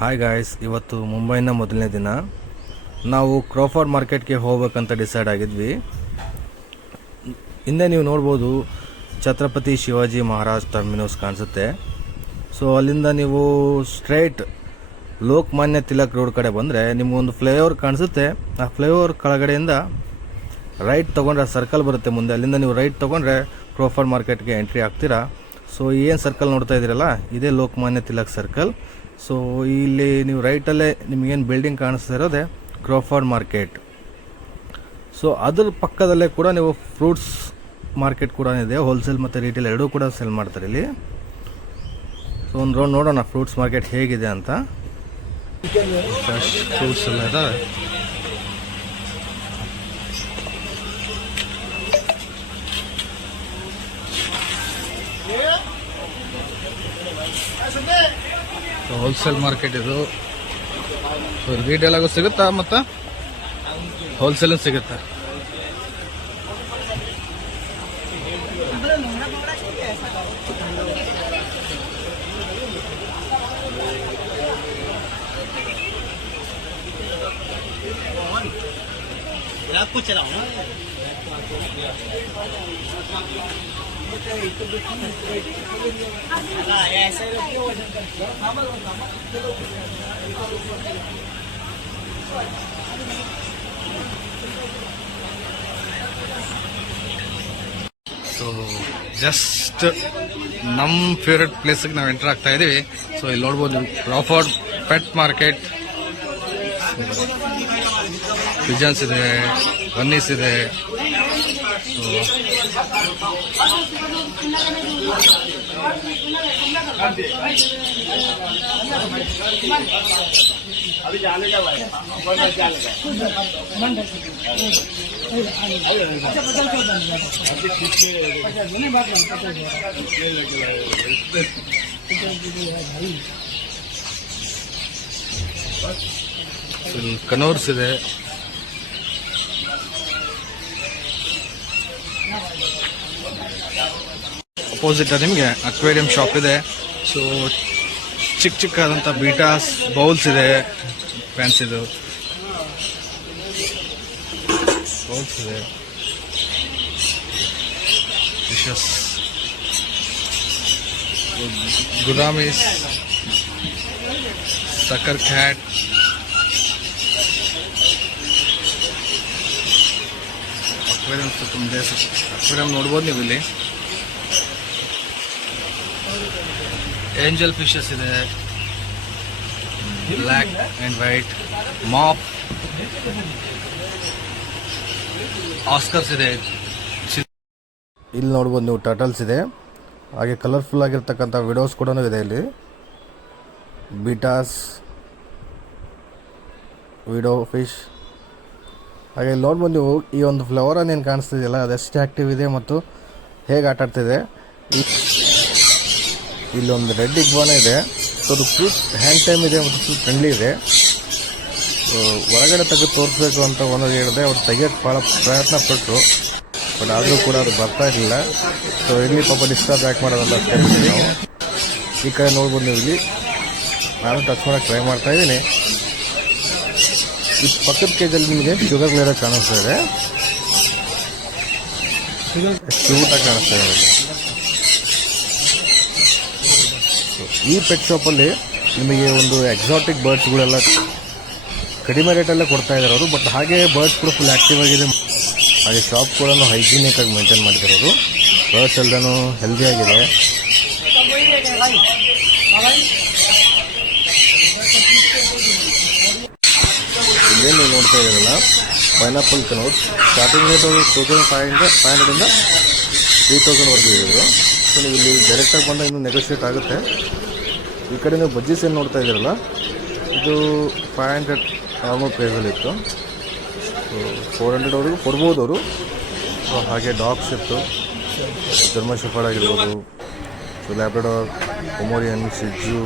Hi guys, ಇವತ್ತು ಮುಂಬೈನ ಮೊದಲನೇ ದಿನ. ನಾವು ಕ್ರಾಫರ್ಡ್ ಮಾರ್ಕೆಟ್ಗೆ ಹೋಗ್ಬೇಕಂತ ಡಿಸೈಡ್ ಆಗಿದ್ವಿ. ಹಿಂದೆ ನೀವು ನೋಡ್ಬೋದು ಛತ್ರಪತಿ ಶಿವಾಜಿ ಮಹಾರಾಜ್ ಟರ್ಮಿನಸ್ ಕಾಣಿಸುತ್ತೆ. ಸೊ ಅಲ್ಲಿಂದ ನೀವು ಸ್ಟ್ರೈಟ್ ಲೋಕಮಾನ್ಯ ತಿಲಕ್ ರೋಡ್ ಕಡೆ ಬಂದರೆ ನಿಮಗೊಂದು ಫ್ಲೈಓವರ್ ಕಾಣಿಸುತ್ತೆ. ಆ ಫ್ಲೈಓವರ್ ಕೆಳಗಡೆಯಿಂದ ರೈಟ್ ತೊಗೊಂಡ್ರೆ ಸರ್ಕಲ್ ಬರುತ್ತೆ ಮುಂದೆ. ಅಲ್ಲಿಂದ ನೀವು ರೈಟ್ ತೊಗೊಂಡ್ರೆ ಕ್ರಾಫರ್ಡ್ ಮಾರ್ಕೆಟ್ಗೆ ಎಂಟ್ರಿ ಆಗ್ತೀರಾ. ಸೊ ಏನು ಸರ್ಕಲ್ ನೋಡ್ತಾ ಇದ್ದೀರಲ್ಲ, ಇದೇ ಲೋಕಮಾನ್ಯ ತಿಲಕ್ ಸರ್ಕಲ್. ಸೊ ಇಲ್ಲಿ ನೀವು ರೈಟಲ್ಲೇ ನಿಮಗೇನು ಬಿಲ್ಡಿಂಗ್ ಕಾಣಿಸ್ತಾ ಇರೋದೆ ಕ್ರಾಫರ್ಡ್ ಮಾರ್ಕೆಟ್. ಸೊ ಅದ್ರ ಪಕ್ಕದಲ್ಲೇ ಕೂಡ ನೀವು ಫ್ರೂಟ್ಸ್ ಮಾರ್ಕೆಟ್ ಕೂಡ ಇದೆ. ಹೋಲ್ಸೇಲ್ ಮತ್ತು ರಿಟೇಲ್ ಎರಡೂ ಕೂಡ ಸೆಲ್ ಮಾಡ್ತಾರೆ ಇಲ್ಲಿ. ಸೊ ಒಂದು ರೌಂಡ್ ನೋಡೋಣ ಫ್ರೂಟ್ಸ್ ಮಾರ್ಕೆಟ್ ಹೇಗಿದೆ ಅಂತ. ಫ್ರೂಟ್ಸ್ ಎಲ್ಲ ಇದಾವೆ. ಹೋಲ್ಸೇಲ್ ಮಾರ್ಕೆಟ್ ಇದು. ರಿಟೇಲ್ ಆಗೋ ಸಿಗುತ್ತಾ ಮತ್ತು ಹೋಲ್ಸೇಲ್ ಸಿಗುತ್ತಾ? ಸೊ ಜಸ್ಟ್ ನಮ್ಮ ಫೇವ್ರೆಟ್ ಪ್ಲೇಸ್ಗೆ ನಾವು ಎಂಟರ್ ಆಗ್ತಾ ಇದೀವಿ. ಸೊ ಇಲ್ಲಿ ನೋಡ್ಬೋದು ಕ್ರಾಫರ್ಡ್ ಪೆಟ್ ಮಾರ್ಕೆಟ್. ಪಿಜನ್ಸ್ ಇದೆ, ಬನ್ನೀಸ್ ಇದೆ. ಕನೋರ್ಸ್ ಇದೆ. ಅಪೋಸಿಟ್ ನಿಮಗೆ ಅಕ್ವೇರಿಯಂ ಶಾಪ್ ಇದೆ. ಸೊ ಚಿಕ್ಕದಾದಂಥ ಬೀಟಾಸ್ ಬೌಲ್ಸ್ ಇದೆ. ಫ್ಯಾನ್ಸಿದು ಬೌಲ್ಸ್ ಇದೆ. ಫಿಶಸ್, ಗುದಾಮೀಸ್, ಸಕ್ಕರ್ ಕ್ಯಾಟ್, ಅಕ್ವೇರಿಯಮ್ಸ್ ತುಂಬ ಅಕ್ವೇರಿಯಂ ನೋಡ್ಬೋದು ನೀವು ಇಲ್ಲಿ. ಏಂಜಲ್ ಫಿಶಸ್ ಇದೆ, black and white, mop, Oscars ಇದೆ. ಇಲ್ಲಿ ನೋಡ್ಬೋದು ನೀವು ಟರ್ಟಲ್ಸ್ ಇದೆ. ಹಾಗೆ ಕಲರ್ಫುಲ್ ಆಗಿರ್ತಕ್ಕಂಥ ವಿಡೋಸ್ ಕೂಡ ಇದೆ ಇಲ್ಲಿ. ಬೀಟಾಸ್, ವಿಡೋ ಫಿಶ್. ಹಾಗೆ ಇಲ್ಲಿ ನೋಡ್ಬೋದು ನೀವು ಈ ಒಂದು ಫ್ಲವರ್ ಏನು ಕಾಣಿಸ್ತಿದೆಯಲ್ಲ, ಅದೆಷ್ಟು ಆ್ಯಕ್ಟಿವ್ ಇದೆ ಮತ್ತು ಹೇಗೆ ಆಟ ಆಡ್ತಿದೆ. ಇಲ್ಲೊಂದು ರೆಡ್ ಇಗ್ವಾನ ಇದೆ. ಸೊ ಅದು ಫ್ರೂಟ್ ಹ್ಯಾಂಡ್ ಟೈಮ್ ಇದೆ ಮತ್ತು ಫ್ರೂಟ್ ಫ್ರೆಂಡ್ಲಿ ಇದೆ. ಹೊರಗಡೆ ತೆಗೆದು ತೋರಿಸ್ಬೇಕು ಅಂತ ಓನರ್ ಹೇಳಿದೆ. ಅವ್ರು ತೆಗಿಯೋಕ್ಕೆ ಭಾಳ ಪ್ರಯತ್ನ ಪಟ್ಟರು, ಬಟ್ ಆದರೂ ಕೂಡ ಅದು ಬರ್ತಾ ಇರಲಿಲ್ಲ. ಸೊ ಇಲ್ಲಿ ಪಾಪ ಡಿಸ್ಟರ್ಬ್ ಯಾಕೆ ಮಾಡೋದಲ್ಲ ಅಷ್ಟೇ ನಾವು. ಈ ಕಡೆ ನೋಡ್ಬೋದು ನೀವು ಇಲ್ಲಿ ನಾನು ಟಚ್ ಮಾಡೋಕ್ಕೆ ಟ್ರೈ ಮಾಡ್ತಾ ಇದ್ದೀನಿ. ಈ ಪಕ್ಕದ ಕೇಜಲ್ಲಿ ನಿಮಗೆ ಶುಗರ್ ಗ್ಲೇಡರ್ ಕಾಣಿಸ್ತಾ ಇದೆ. ಕ್ಯೂಟಾಗಿ ಕಾಣಿಸ್ತಾ ಇದೆ. ಈ ಪೆಟ್ ಶಾಪಲ್ಲಿ ನಿಮಗೆ ಒಂದು ಎಕ್ಸಾಟಿಕ್ ಬರ್ಡ್ಸ್ಗಳೆಲ್ಲ ಕಡಿಮೆ ರೇಟಲ್ಲೇ ಕೊಡ್ತಾ ಇದ್ದಾರೆ ಅವರು. ಬಟ್ ಹಾಗೆ ಬರ್ಡ್ಸ್ ಕೂಡ ಫುಲ್ ಆ್ಯಕ್ಟಿವ್ ಆಗಿದೆ. ಹಾಗೆ ಶಾಪ್ ಕೂಡ ಹೈಜೀನಿಕ್ ಆಗಿ ಮೇಂಟೈನ್ ಮಾಡಿದ್ದಾರೆ. ಬರ್ಡ್ಸ್ ಎಲ್ಲನೂ ಹೆಲ್ದಿ ಆಗಿದೆ. ಇಲ್ಲೇನು ನೀವು ನೋಡ್ತಾ ಇದ್ದೀರಲ್ಲ, ಪೈನಾಪಲ್ ಕನೋರ್ಸ್. ಸ್ಟಾರ್ಟಿಂಗ್ ರೇಟ್ 2500 3000ವರೆಗೂ ಇದ್ರು. ಸೊ ನೀವು ಇಲ್ಲಿ ಡೈರೆಕ್ಟಾಗಿ ಬಂದಾಗ ಇನ್ನೂ ನೆಗೋಷಿಯೇಟ್ ಆಗುತ್ತೆ. ಈ ಕಡೆ ನೀವು ಬಜ್ಜೀಸ್ ಏನು ನೋಡ್ತಾ ಇದ್ದೀರಲ್ಲ, ಇದು 500 ನಾರ್ಮಲ್ ಪ್ರೈಸಲ್ಲಿತ್ತು. ಸೊ 400ವರೆಗೂ ಕೊಡ್ಬೋದು ಅವರು. ಸೊ ಹಾಗೆ ಡಾಗ್ಸ್ ಇತ್ತು, ಜರ್ಮನ್ ಶೆಫರ್ಡ್ ಆಗಿರ್ಬೋದು, so Labrador, ಪೊಮೋರಿಯನ್, Shiju.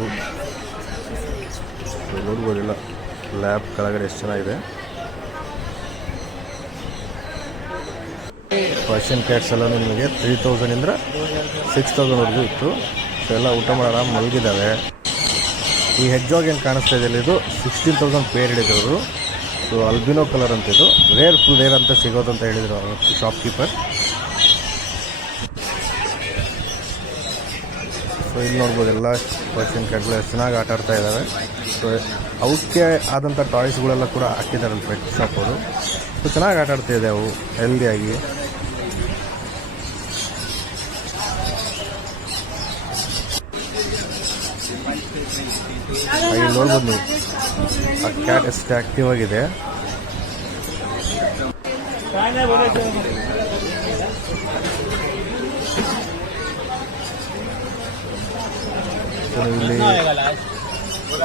So ನೋಡ್ಬೋದಿಲ್ಲ lab ಕೆಳಗಡೆ ಎಷ್ಟು ಚೆನ್ನಾಗಿದೆ. ಪರ್ಷಿಯನ್ ಕ್ಯಾಟ್ಸ್ ಎಲ್ಲ ನಿಮಗೆ 3000 ಇಂದ 6000ವರೆಗೂ ಇತ್ತು. ಸೊ ಎಲ್ಲ ಊಟ ಮಾಡಿ ಆರಾಮ್ ಮಲಗಿದ್ದಾವೆ. ಈ ಹೆಡ್ಜಾಗ್ ಏನು ಕಾಣಿಸ್ತಾ ಇದೆ ಇದು 16,000 ಪೇರ್ ಹಿಡಿದ್ರು. ಸೊ ಅಲ್ಬಿನೋ ಕಲರ್ ಅಂತ ಇದು ಫುಲ್ ರೇರ್ ಅಂತ ಸಿಗೋದಂತ ಹೇಳಿದರು ಶಾಪ್ ಕೀಪರ್. ಸೊ ಇಲ್ಲಿ ನೋಡ್ಬೋದು ಎಲ್ಲ ಪರ್ಷಿಯನ್ ಕ್ಯಾಟ್ಗಳು ಎಷ್ಟು ಚೆನ್ನಾಗಿ ಆಟ ಆಡ್ತಾ ಇದ್ದಾವೆ. ಸೊ ಅವಕ್ಕೆ ಆದಂಥ ಟಾಯ್ಸ್ಗಳೆಲ್ಲ ಕೂಡ ಹಾಕಿದ್ದಾರೆ ಅಲ್ಲಿ ಪೆಟ್ ಶಾಪ್ ಅವರು. ಸೊ ಚೆನ್ನಾಗಿ ಆಟ ಆಡ್ತಾ ಇದೆ ಅವು ಹೆಲ್ದಿಯಾಗಿ. ಹಾಗೆ ನೋಡ್ಬೋದು ನೀವು ಆ ಕ್ಯಾಟ್ ಎಷ್ಟು ಆ್ಯಕ್ಟಿವ್ ಆಗಿದೆ. ಸೊ ಇಲ್ಲಿ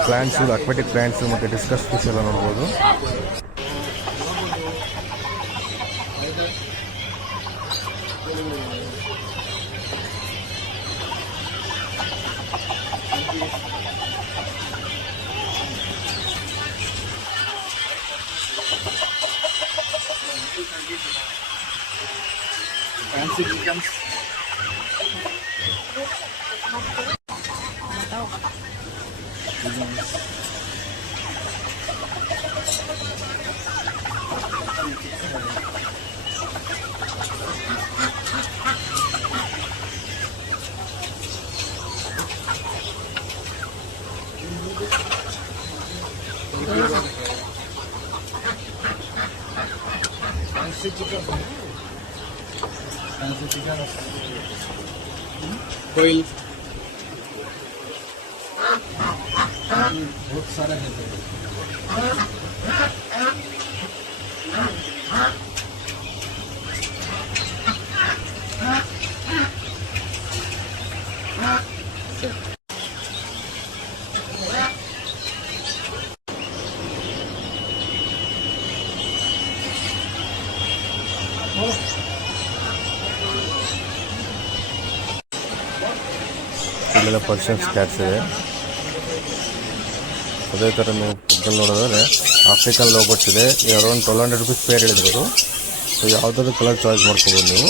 ಪ್ಲ್ಯಾಂಟ್ಸು, ಅಕ್ವಾಟಿಕ್ ಪ್ಲ್ಯಾಂಟ್ಸು ಮತ್ತು ಡಿಸ್ಕಸ್ ಫಿಶ್ ಎಲ್ಲ ನೋಡ್ಬೋದು. Fancy chickens. Fancy chicken. Fancy chicken. Coil. बहुत सारा है. ಇಲ್ಲೆಲ್ಲ ಪರ್ಷಿಯನ್ಸ್ ಕ್ಯಾಟ್ಸ್ ಇದೆ. ಅದೇ ಥರ ನೀವು ಫುಡ್ಡಲ್ಲಿ ನೋಡೋದಾದ್ರೆ ಆಫ್ರಿಕನ್ ಲೋಬರ್ಟ್ಸ್ ಇದೆ. ಅರೌಂಡ್ 1200 rupees ಪೇರ್ ಹೇಳಿದ್ರು. ಸೊ ಯಾವುದಾದ್ರು ಕಲರ್ ಚಾಯ್ಸ್ ಮಾಡ್ಕೋಬೋದು ನೀವು.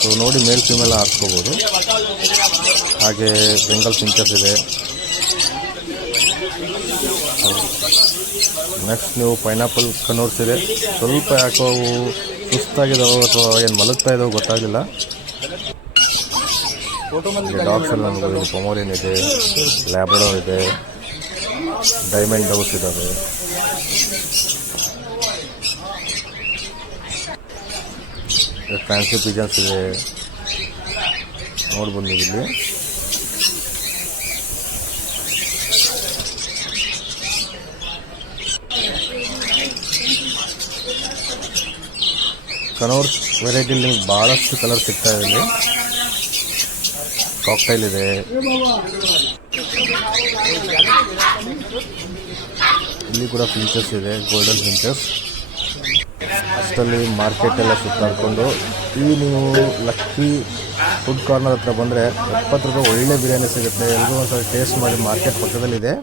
ಸೊ ನೋಡಿ ಮೇಲ್ ಫೀಮೇಲ್ ಆರಿಸ್ಕೋಬೋದು. ಹಾಗೆ ಬೆಂಗಲ್ ಫಿಂಚರ್ಸ್ ಇದೆ. ನೆಕ್ಸ್ಟ್ ನೀವು ಪೈನಾಪಲ್ ಕನೂರ್ಸ್ ಇದೆ. ಸ್ವಲ್ಪ ಯಾಕೋ ಅವು ಸುಸ್ತಾಗಿದ್ದಾವೆ ಅಥವಾ ಏನು ಮಲಗ್ತಾ ಇದ್ದಾವೆ ಗೊತ್ತಾಗಿಲ್ಲ. ಡಾಗ್ಸ್ ಎಲ್ಲ ನೋಡ್ಬೋದು. ಪೊಮೋರಿಯನ್ ಇದೆ, ಲ್ಯಾಬ್ರಡಾರ್ ಇದೆ, ಡೈಮಂಡ್ ಡೌಸ್ ಇದ್ದಾವೆ. ಫ್ಯಾನ್ಸಿ ಪಿಜನ್ಸ್ ಇದೆ ನೋಡ್ಬೋದು ನೀವು ಇಲ್ಲಿ. ಕನೋರ್ಸ್ ವೆರೈಟಿಲಿ ನಿಮ್ಗೆ ಭಾಳಷ್ಟು ಕಲರ್ ಸಿಗ್ತಾ ಇದೆ. ಇಲ್ಲಿ ಕಾಕ್ಟೈಲ್ ಇದೆ, ಇಲ್ಲಿ ಕೂಡ ಫಿಂಚರ್ಸ್ ಇದೆ, ಗೋಲ್ಡನ್ ಫಿಂಚರ್ಸ್. ಅಷ್ಟರಲ್ಲಿ ಮಾರ್ಕೆಟ್ ಎಲ್ಲ ಸುತ್ತಾಡ್ಕೊಂಡು ಈ ನೀವು ಲಕ್ಕಿ ಫುಡ್ ಕಾರ್ನರ್ ಹತ್ರ ಬಂದರೆ 70 ರೂಪಾಯಿ ಒಳ್ಳೆ ಬಿರಿಯಾನಿ ಸಿಗುತ್ತೆ. ಎಲ್ಲರೂ ಒಂದ್ಸಲ ಟೇಸ್ಟ್ ಮಾಡಿ. ಮಾರ್ಕೆಟ್ ಪಕ್ಕದಲ್ಲಿದೆ.